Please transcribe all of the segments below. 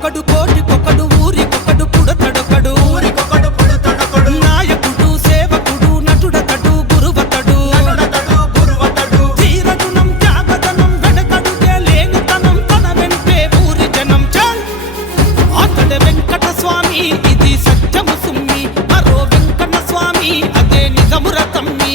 ఊరికొకడు కోటికొకడు ఊరికొకడు పుడతడొకడు నాయకుడు సేవకుడు నటుడతడు గురువతడు ధీరగుణం త్యాగదనం వెనకడుగే లేనితనం తన వెంటే ఊరి జనం చల్ అతడే వెంకట స్వామి ఇది సత్యము సుమ్మి మరో వెంకన్న స్వామి అదే నిజముర తమ్మి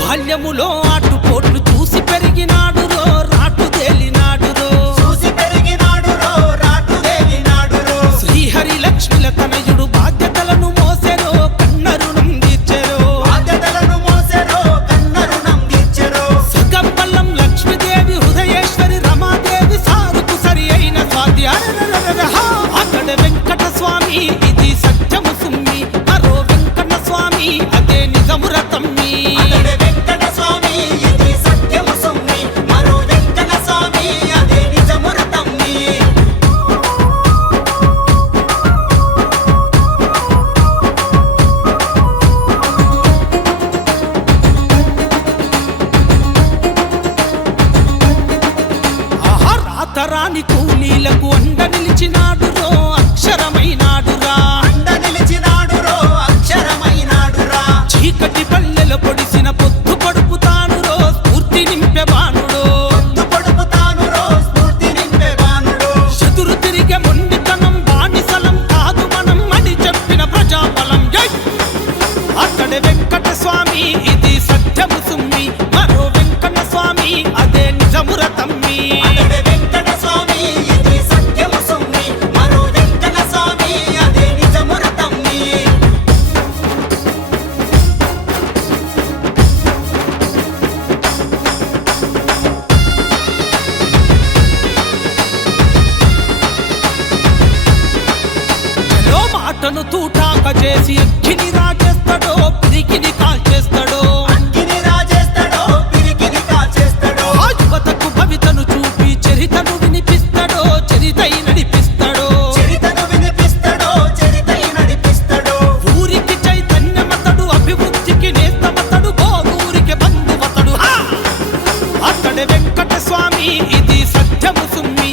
బాల్యములో ఆటుపోట్లు చూసి పెరిగినాడు రో రాటు తేలినాడు శ్రీహరి లక్ష్మిల తనయుడు బాధ్యతలను మోసెరో కన్న రుణం తీర్చెరో సగంబల్లం లక్ష్మీదేవి హృదయేశ్వరి రమాదేవి సారుకు సరి అయిన స్వాతి అతడే వెంకట స్వామి ఇది సత్యము సుమ్మి మరో వెంకన్న స్వామి అదే నిజముర తమ్మి రాతరాని కూలీలకు అండ నిలిచినాడు రో అక్షరమైనాడురా చీకటి పల్లెల పొడిసిన పొద్దు పడుపుతాను రో స్ఫూర్తి నింపె బాణుడు ఎదురు తిరిగే మొండితనం బానిసలం కాదు మనం అని చెప్పిన ప్రజాబలం అతడే వెంకట స్వామి ఇది సత్యము సుమ్మి మరో వెంకన్న స్వామి అదే నిజముర తమ్మి మాటను తూటాక చేసి అగ్గిని రాజేస్తాడో పిరికిని కాల్చేస్తాడో ఆ యువతకు భవితను చూపి చరితను వినిపిస్తాడో చరితై నడిపిస్తాడో ఊరికి చైతన్యమతడు అభివృద్ధికి నేస్తమతడు గోగూరికి బంధువతడు అతడే వెంకట స్వామి ఇది సత్యము సుమ్మి